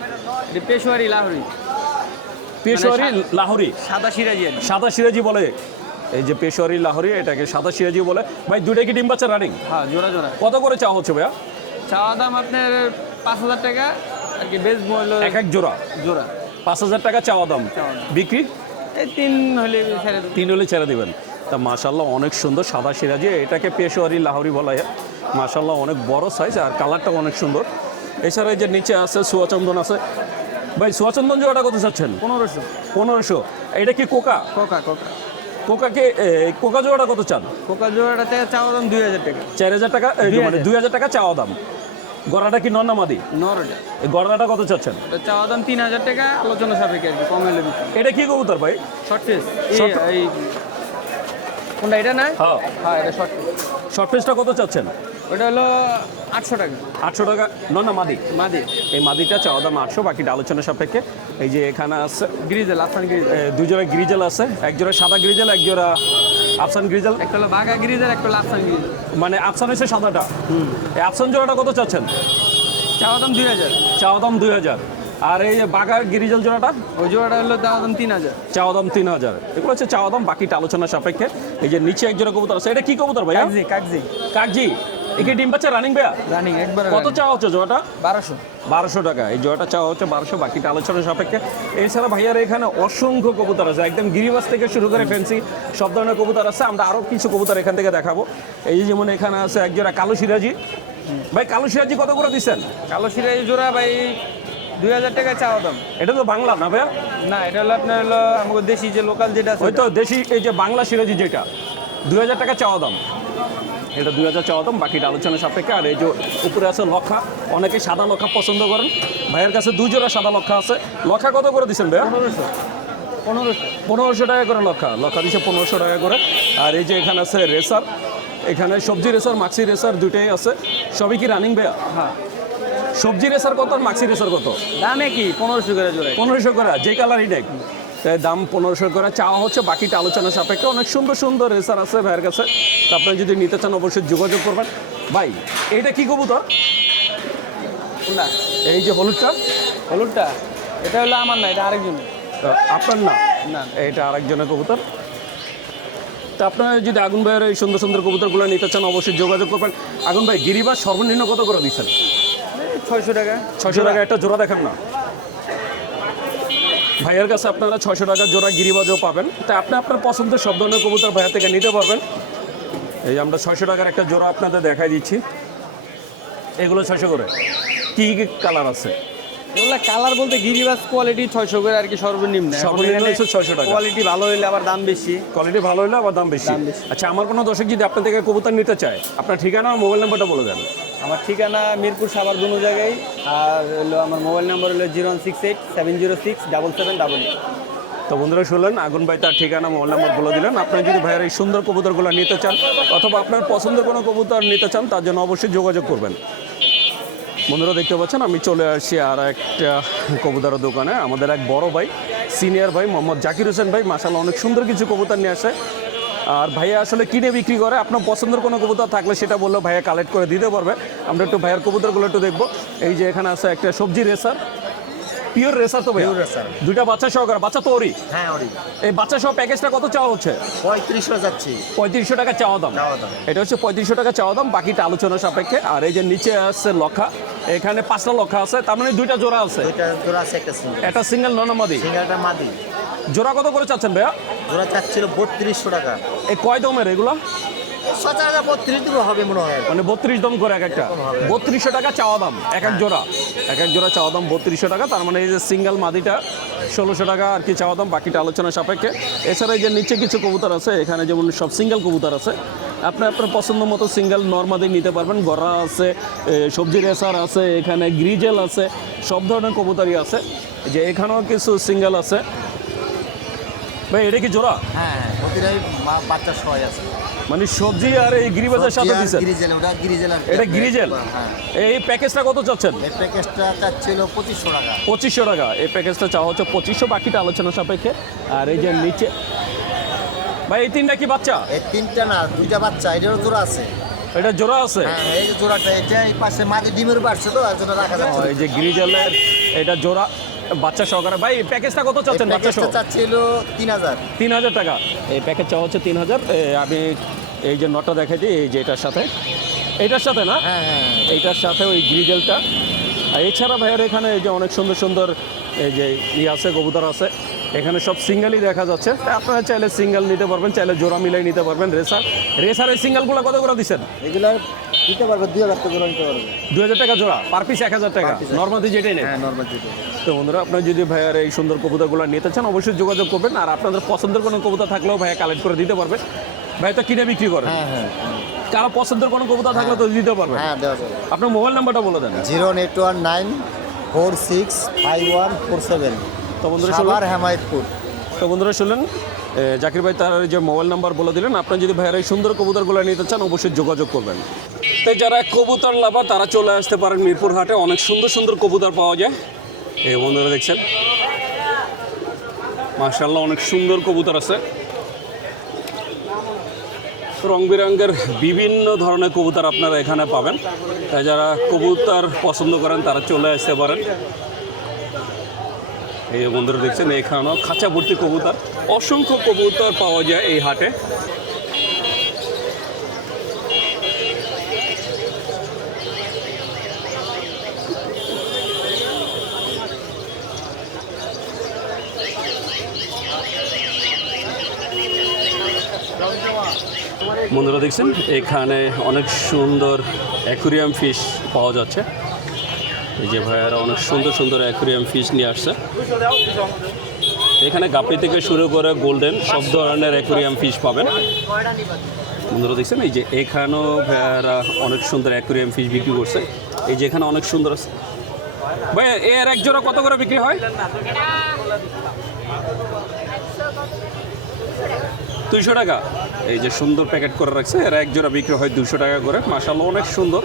এটা পেশোয়ারি লাহোরি, পেশোয়ারি লাহোরি, সাদা সিরাজি আর কি। সাদা সিরাজি বলে। এই যে পেশোয়ারি লাহোরি, এটাকে সাদা সিরাজি বলে। ভাই দুইটা কি ডিম বাচ্চা রানিং? হ্যাঁ, জোড়া জোড়া। কত করে চাওয়া হচ্ছে ভাইয়া? চাওয়া দাম আপনার 5,000 টাকা আর কি, বেশ মূল্য এক এক জোড়া জোড়া 5,000 টাকা চাওয়া দাম। চাওয়া দাম। বিক্রি এই 3 হলে ছেড়ে দেব। 3 হলে ছেড়ে দেবেন। তা মাশাল্লাহ অনেক সুন্দর সাদা সিরাজি, এটাকে পেশোয়ারি লাহোরি বলা হয়। মাশাল্লাহ অনেক বড় সাইজ আর কালারটা অনেক সুন্দর। এছাড়া এই যে নিচে আছে সুয়াচন্দন আছে। ভাই সুয়াচন্দন জোড়াটা কত চাচ্ছেন? 1500। 1500। এটা কি কোকা? কোকা কোকা কোকাকে কোকা জোড়াটা কত চান? কোকা জোড়াটাতে চাওয়া দাম 2000 টাকা। 4000 টাকা, মানে 2000 টাকা চাওয়া দাম। গড়াটা কি নন্নামাদি? নরটা এই গড়াটা কত চাচ্ছেন? এটা চাওয়া দাম 3000 টাকা, আলোচনা সাপেক্ষে আর কি, কম হলে বেশি। এটা কি কবুতর ভাই? Short face. Short- এই কোনটা, এটা না? হ্যাঁ, হ্যাঁ, এটা শর্ট ফেস। শর্ট ফেসটা কত চাচ্ছেন? ওটা হলো 800 টাকা 800 টাকা। নন্নামাদি, মাদি। এই মাদিটা চাওয়া দাম 800, বাকিটা আলোচনা সাপেক্ষে। এই যে এখানে আছে গ্রিজেল, আফসান গ্রিজেল। 2 জোড়া গ্রিজেল আছে, এক জোড়া সাদা গ্রিজেল, এক জোড়া আফসান গ্রিজেল। একটা হলো বাঘা গ্রিজেল, একটা হলো আফসান গ্রিজেল। মানে আফসান হচ্ছে সাদাটা। এই আফসান জোড়াটা কত চাচ্ছেন? চাওয়া দাম 2000। চাওয়া দাম 2000। আর এই যে বাঘা গ্রিজেল জোড়াটা ওই জোড়াটা হলো চাওয়া দাম 3000। চাওয়া দাম 3000। এগুলো হচ্ছে চাওয়া দাম, বাকিটা আলোচনা সাপেক্ষে। এই যে নিচে এক জোড়া কবুতর আছে, এটা কি কবুতর ভাইয়া? কাকজি কাকজি কাকজি। একে ডিম বাচ্চা রানিং ভাইয়া? রানিং একবার। কত চাওয়া হচ্ছে জোড়াটা? 1200। 1200 টাকা। এই জোড়াটা চাওয়া হচ্ছে 1200, বাকিটা আলোচনা সাপেক্ষে। এছাড়া ভাইয়ার এখানে অসংখ্য কবুতর আছে, একদম গিরিবাস থেকে শুরু করে ফেন্সি সব ধরনের কবুতর আছে। আমরা আরও কিছু কবুতর এখান থেকে দেখাবো। এই যে যেমন এখানে আছে এক জোড়া কালো সিরাজি। ভাই কালো সিরাজি কত করে দিচ্ছেন? কালো সিরাজি জোড়া ভাই 2000 টাকা চাওয়া দাম। এটা তো বাংলা না ভাইয়া? না, এটা হলো আপনার হলো আমাদের দেশি যে লোকাল যেটা আছে। ওই তো দেশি, এই যে বাংলা সিরাজি যেটা 2000 টাকা চাওয়া দাম। এটা 2000 চাওয়া দাম, বাকিটা আলোচনা সাপেক্ষে। আর এই যে উপরে আছে লক্ষা, অনেকে সাদা লক্ষা পছন্দ করেন। ভাইয়ের কাছে 2 জোড়া সাদা লক্ষা আছে। লক্ষা কত করে দিচ্ছেন ভাইয়া? 1500 টাকা করে লক্ষা। লক্ষা দিচ্ছে 1500 টাকা করে। আর এই যে এখানে আছে রেসার, এখানে সবজি রেসার, মাক্সি রেসার দুইটাই আছে। সবই কি রানিং ভাইয়া? হ্যাঁ। সবজি রেসার কত আর মাক্সি রেসার কত? দামে কি 1500 করে জোড়া। 1500 করে, যে কালারই নেই। তাই দাম 1500 করে চাওয়া হচ্ছে, বাকিটা আলোচনা সাপেক্ষে। অনেক সুন্দর সুন্দর রেসার আছে ভাইয়ের কাছে। তো আপনি যদি নিতে চান অবশ্যই যোগাযোগ করবেন। ভাই এইটা কি কবুতর? কোনটা? এই যে হলুদটা? হলুদটা এটা হলো আমার না, এটা আরেকজন। আপনার না? না। এইটা আরেকজনের কবুতর। তা আপনারা যদি আগুন ভাইয়ের এই সুন্দর সুন্দর কবুতরগুলো নিতে চান অবশ্যই যোগাযোগ করবেন। আগুন ভাই গিরিবাস সর্বনিম্ন কত করে দিচ্ছেন? 600 টাকা। 600 টাকা একটা জোড়া দেখান না। ভাইয়ের কাছে আপনারা 600 টাকা জোড়া গিরিবাজও পাবেন। তাই আপনি আপনার পছন্দের সব ধরনের কবুতর ভাইয়ের থেকে নিতে পারবেন। এই যে আমরা 600 টাকার একটা জোড়া আপনাদের দেখাই দিচ্ছি। এগুলো 600 করে। কি কি কালার আছে? এগুলা কালার বলতে গিরিবাস কোয়ালিটি 600 করে আর কি, সর্বনিম্ন। সর্বনিম্ন হচ্ছে 600 টাকা। কোয়ালিটি ভালো হইলে আবার দাম বেশি। কোয়ালিটি ভালো হলে আবার দাম বেশি। দাম বেশি। আচ্ছা, আমার কোনো দর্শক যদি আপনার থেকে কবুতর নিতে চায়, আপনার ঠিকানা আর মোবাইল নাম্বারটা বলে দেন। আমার ঠিকানা মিরপুর সাভার দুনো জায়গায়। আর হলো আমার মোবাইল নাম্বার হলো 0168-706-7788। তো বন্ধুরা শুনলেন, আগুন ভাই তার ঠিকানা মোবাইল নাম্বার বলে দিলেন। আপনার যদি ভাইয়ের এই সুন্দর কবুতরগুলো নিতে চান অথবা আপনার পছন্দের কোনো কবুতর নিতে চান, তার জন্য অবশ্যই যোগাযোগ করবেন। বন্ধুরা দেখতে পাচ্ছেন আমি চলে আসছি আর একটা কবুতরের দোকানে। আমাদের এক বড় ভাই, সিনিয়র ভাই মোহাম্মদ জাকির হোসেন ভাই, মাশাআল্লাহ অনেক সুন্দর কিছু কবুতর নিয়ে আসে। আর ভাইয়া আসলে কিনে বিক্রি করে। আপনার পছন্দের কোনো কবুতর থাকলে সেটা বললে ভাইয়া কালেক্ট করে দিতে পারবে। আমরা একটু ভাইয়ার কবুতরগুলো একটু দেখবো। এই যে এখানে আছে একটা সবজি রেসার, পিওর রেসার তো ভাইয়া? Pure racer। দুইটা বাচ্চা সহকারে, বাচ্চা তো ওরই। হ্যাঁ ওরি এই বাচ্চা সহ প্যাকেজটা কত চাওয়া হচ্ছে? 3500 যাচ্ছি 3500 টাকা চাওয়া দাম। চাওয়া দাম। এটা হচ্ছে 3500 টাকা চাওয়া দাম, বাকিটা আলোচনা সাপেক্ষে। আর এই যে নিচে আছে লক্ষা, এখানে 5টা লক্ষা আছে, তার মানে 2টা জোড়া আছে। এটা জোড়া আছে একটা সিঙ্গেল একটা সিঙ্গেল ননামাদি। সিঙ্গেলটা মাদি জোড়া কত করে চাচ্ছেন ভাইয়া? জোড়া চাচ্ছিল 3200 টাকা এই কয় দমের এগুলা? সচরাচর 32 দিব হবে মনে হয় মানে 32 দম করে এক একটা। 3200 টাকা চাওয়া দাম এক এক জোড়া। এক এক জোড়া চাওয়া দাম 3200 টাকা। তার মানে এই যে সিঙ্গেল মাদিটা 1600 টাকা আর কি চাওয়া দাম, বাকিটা আলোচনা সাপেক্ষে। এছাড়া এই যে নিচে কিছু কবুতর আছে, এখানে যেমন সব সিঙ্গেল কবুতর আছে। আপনি আপনার পছন্দ মতো সিঙ্গেল নর্মাদি নিতে পারবেন। গড়া আছে, সবজি রেসার আছে, এখানে গ্রিজেল আছে, সব ধরনের কবুতরই আছে। এই যে এখানেও কিছু সিঙ্গেল আছে। ভাই এটা কি জোড়া? হ্যাঁ প্রতিটাই বাচ্চা সবাই আছে মানে সবজি আর এই গিরিবাজের সাথে দিচ্ছেন? গ্রিজেল ওটা গ্রিজেল আর এটা গ্রিজেল। হ্যাঁ এই প্যাকেজটা কত চাচ্ছেন? এই প্যাকেজটা চাচ্ছিল 2500 টাকা 2500 টাকা। এই প্যাকেজটা চাওয়া হচ্ছে 2500, বাকিটা আলোচনা সাপেক্ষে। আর এই যে নিচে ভাই এই তিনটা কি বাচ্চা? এই তিনটা না দুইটা বাচ্চা এটারও জোড়া আছে এটা জোড়া আছে? হ্যাঁ এই যে জোড়াটা এটা এই পাশে মাদি ডিমের পাশে তো আর জন্য রাখা যাচ্ছে এই যে গ্রিজেলের এটা জোড়া বাচ্চা সহকারে। ভাই এই প্যাকেজটা কত চাচ্ছেন বাচ্চা সহ? প্যাকেজটা চাচ্ছিল 3000 3000 টাকা। এই প্যাকেজ চাওয়া হচ্ছে 3000। আমি এই যে নটটা দেখাই দিই, এই যে এটার সাথে, এইটার সাথে না, হ্যাঁ হ্যাঁ এইটার সাথে ওই গ্রিজেলটা। আর এছাড়া ভাইয়ের এখানে এই যে অনেক সুন্দর সুন্দর এই যে আছে কবুতর আছে। এখানে সব সিঙ্গেলই দেখা যাচ্ছে। তা আপনারা চাইলে সিঙ্গেল নিতে পারবেন, চাইলে জোড়া মিলাই নিতে পারবেন। রেসার এই সিঙ্গেলগুলো কত করে দিচ্ছেন? এগুলা দিতে পারবে 2000 টাকা জোড়া নিতে পারবে 2000 টাকা জোড়া, পার পিস 1000 টাকা নর্মালি যেটাই নেই। হ্যাঁ নরমাল দিতে তো বন্ধুরা, আপনারা যদি ভাইয়ার এই সুন্দর কবুতরগুলো নিতে চান অবশ্যই যোগাযোগ করবেন। আর আপনাদের পছন্দের কোনো কবুতর থাকলেও ভাইয়া কালেক্ট করে দিতে পারবে। ভাই তো কিনে বিক্রি করেন, হ্যাঁ হ্যাঁ কারো পছন্দের কোনো কবুতর থাকলে তো দিতে পারবেন। হ্যাঁ দেওয়া যাবে আপনার মোবাইল নাম্বারটা বলে দেন। 08194651447 তো বন্ধুরা সাভার হেমায়তপুর শুনলেন জাকির ভাই তার যে মোবাইল নাম্বার বলে দিলেন। আপনারা যদি ভাইয়ের এই সুন্দর কবুতরগুলো নিতে চান অবশ্যই যোগাযোগ করবেন। তাই যারা কবুতর লাভার তারা চলে আসতে পারেন মিরপুর হাটে। অনেক সুন্দর সুন্দর কবুতর পাওয়া যায়। এই বন্ধুরা দেখছেন, মাশাআল্লাহ অনেক সুন্দর কবুতর আছে। রং বেরঙের বিভিন্ন ধরনের কবুতর আপনারা এখানে পাবেন। তাই যারা কবুতর পছন্দ করেন তারা চলে আসতে পারেন। এই বন্ধুরা দেখছেন, এখানেও খাঁচা ভর্তি কবুতর, অসংখ্য কবুতর পাওয়া যায় এই হাটে। বন্ধুরা দেখছেন, এখানে অনেক সুন্দর অ্যাকুরিয়াম ফিশ পাওয়া যাচ্ছে। এই যে ভাইয়ারা অনেক সুন্দর সুন্দর অ্যাকুরিয়াম ফিশ নিয়ে আসছে। এখানে গাপ্পি থেকে শুরু করে গোল্ডেন সব ধরনের অ্যাকুরিয়াম ফিশ পাবেন। বন্ধুরা দেখছেন, এই যে এখানেও ভাইয়ারা অনেক সুন্দর অ্যাকুরিয়াম ফিশ বিক্রি করছে। এই যে এখানে অনেক সুন্দর আছে। ভাই এর এক জোড়া কত করে বিক্রি হয়? 200 টাকা। এই যে সুন্দর প্যাকেট করে রাখছে, এর এক জোড়া বিক্রি হয় 200 টাকা করে। মাশাআল্লাহ অনেক সুন্দর।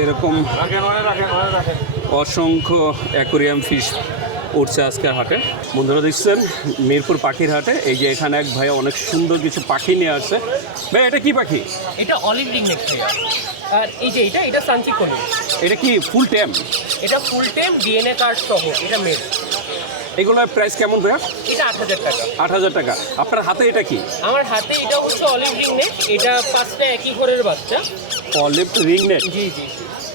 এরকম অসংখ্য অ্যাকুরিয়াম ফিশ উঠছে আজকের হাটে। বন্ধুরা দেখছেন মিরপুর পাখির হাটে। এই যে এখানে এক ভাই অনেক সুন্দর কিছু পাখি নিয়ে আসছে। ভাই এটা কি পাখি? এটা অলিভ রিংনেক ভাইয়া। আর এই যে এটা সানচিকোনি। এটা কি ফুল টেম? এটা ফুল টেম ডিএনএ কার্ড সহ, এটা মেল। এগুলোর প্রাইস কেমন ভাইয়া? এটা 8000 টাকা। 8000 টাকা। আপনার হাতে এটা কি? আমার হাতে এটা হচ্ছে অলিভ রিংনেক। এটা 5টা একই ঘরের বাচ্চা। Olive ringneck. জি জি।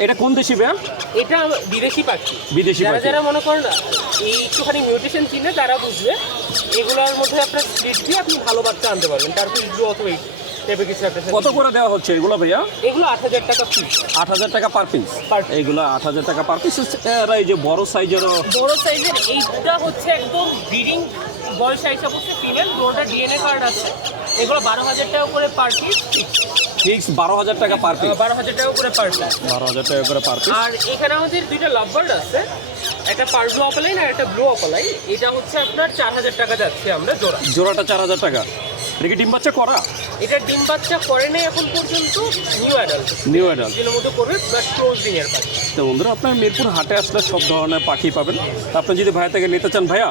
এটা কোন দেশি ভাইয়া? এটা বিদেশি পাখি। বিদেশি যারা পাখি। যারা মনে করেন এই একটুখানি মিউটেশন চিনে তারা বুঝবে। এগুলোর মধ্যে আপনার স্প্লিট দিয়ে আপনি ভালো বাচ্চা আনতে পারবেন। তারপর ব্লু অথবা এই টাইপের কিছু একটা। কত করে দেওয়া হচ্ছে এগুলো ভাইয়া? এগুলো 8000 টাকা পিস। 8000 টাকা পার পিস। Per piece। এইগুলো 8000 টাকা পার পিস। এরা এই যে বড় সাইজেরও বড় সাইজের এইটা হচ্ছে একদম ব্রিডিং বয়স হিসাব হচ্ছে ফিমেল, ওটা ডিএনএ কার্ড আছে। এগুলো 12000 টাকা করে পার পিস। ফিক্স 12000 টাকা পার পিস। 12000 টাকা করে পার পিস। 12000 টাকা করে পার পিস। আর এখানে আমাদের দুইটা লাভবার্ড আছে, একটা পার্সু অপালাইন আর একটা ব্লু অপালাইন। এটা হচ্ছে আপনার 4000 টাকা যাচ্ছে আমরা জোড়া। জোড়াটা 4000 টাকা। দেখি ডিম বাচ্চা করা? এটা ডিম বাচ্চা করে নাই এখন পর্যন্ত, নিউ অ্যাডাল্ট। New adult. দিনের মতো করবে প্লাস ক্লোজিং এর পাখি। তো বন্ধুরা আপনার মিরপুর হাটে আসলে সব ধরনের পাখি পাবেন। আপনি যদি ভাইয়া থেকে নিতে চান ভাইয়া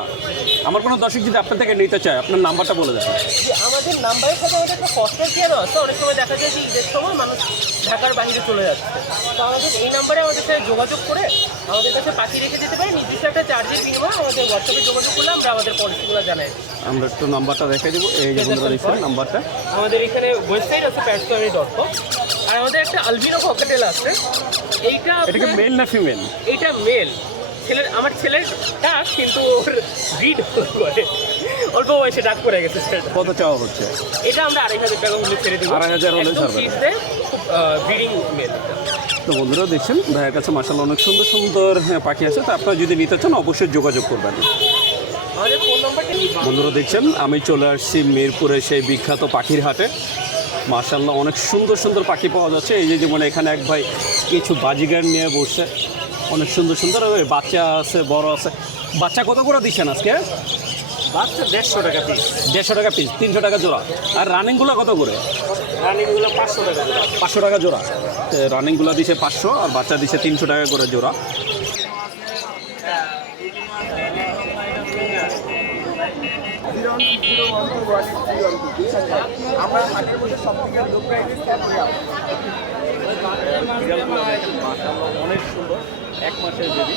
আমার কোনো দর্শক যদি আপনার থেকে নিতে চায় আপনার নাম্বারটা বলে দেন। যে আমাদের নাম্বারের সাথে আমাদের একটা কস্টের কেয়ারও আছে। অনেক সময় দেখা যায় যে ঈদের সময় মানুষ ঢাকার বাইরে চলে যাচ্ছে, তো আমাদের এই নাম্বারে আমাদের সাথে যোগাযোগ করে আমাদের কাছে পাখি রেখে যেতে পারে। নির্দিষ্ট একটা চার্জের বিনিময়ে আমাদের হোয়াটসঅ্যাপে যোগাযোগ করলে আমরা আমাদের পলিসিগুলো জানাই। আমরা একটু নাম্বারটা রেখে দেবো, এই যে বন্ধুরা দেখছেন নাম্বারটা। আমাদের এখানে ওয়েবসাইট আছে petsquarry.com। আর আমাদের একটা আলবিনো ককাটেল আছে। এইটা এটাকে মেল না ফিমেল? এইটা মেল। আমার ছেলের ডাক, কিন্তু ওর ব্রিড করে অল্প বয়সে ডাক পড়ে গেছে ছেলেটা। কত চাওয়া হচ্ছে? এটা আমরা 2,500 টাকা হলে ছেড়ে দিব। 2,500 হলে ছাড়বেন। খুব ব্রিডিং মেল। তো বন্ধুরা দেখছেন ভাইয়ের কাছে মাশাআল্লাহ অনেক সুন্দর সুন্দর পাখি আছে, তো আপনারা যদি নিতে চান অবশ্যই যোগাযোগ করবেন। আমাদের ফোন নাম্বারটা বন্ধুরা দেখছেন আমি চলে আসছি মিরপুরে সেই বিখ্যাত পাখির হাটে। মাশাআল্লাহ অনেক সুন্দর সুন্দর পাখি পাওয়া যাচ্ছে। এই যে যেমন এখানে এক ভাই কিছু বাজিগার নিয়ে বসছে, অনেক সুন্দর সুন্দর বাচ্চা আছে, বড় আছে। বাচ্চা কত করে দিচ্ছেন আজকে? বাচ্চা 150 টাকা পিস। 150 টাকা পিস, 300 টাকা জোড়া। আর রানিংগুলো কত করে? রানিংগুলো 500 টাকা জোড়া। 500 টাকা জোড়া। রানিংগুলো দিছে 500 আর বাচ্চা দিছে 300 টাকা করে জোড়া। অনেক সুন্দর, 1 মাসের বেবি।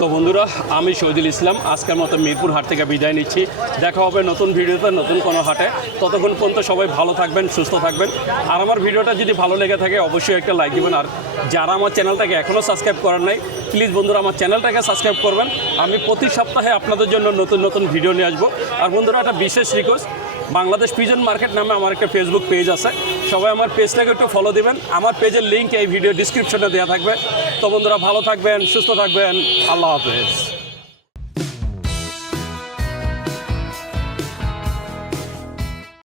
তো বন্ধুরা আমি শহীদুল ইসলাম আজকের মতো মিরপুর হাট থেকে বিদায় নিচ্ছি। দেখা হবে নতুন ভিডিওতে নতুন কোনো হাটে। ততক্ষণ পর্যন্ত সবাই ভালো থাকবেন, সুস্থ থাকবেন। আর আমার ভিডিওটা যদি ভালো লেগে থাকে অবশ্যই একটা লাইক দিবেন। আর যারা আমার চ্যানেলটাকে এখনও সাবস্ক্রাইব করেন নাই প্লিজ বন্ধুরা আমার চ্যানেলটাকে সাবস্ক্রাইব করবেন। আমি প্রতি সপ্তাহে আপনাদের জন্য নতুন নতুন ভিডিও নিয়ে আসবো। আর বন্ধুরা একটা বিশেষ রিকোয়েস্ট, বাংলাদেশ পিজন মার্কেট নামে আমার একটা ফেসবুক পেজ আছে, সবাই আমার পেজটাকে একটু ফলো দিবেন। আমার পেজের লিঙ্ক এই ভিডিও ডিসক্রিপশনে দেওয়া থাকবে। তো বন্ধুরা ভালো থাকবেন, সুস্থ থাকবেন, আল্লাহ হাফেজ।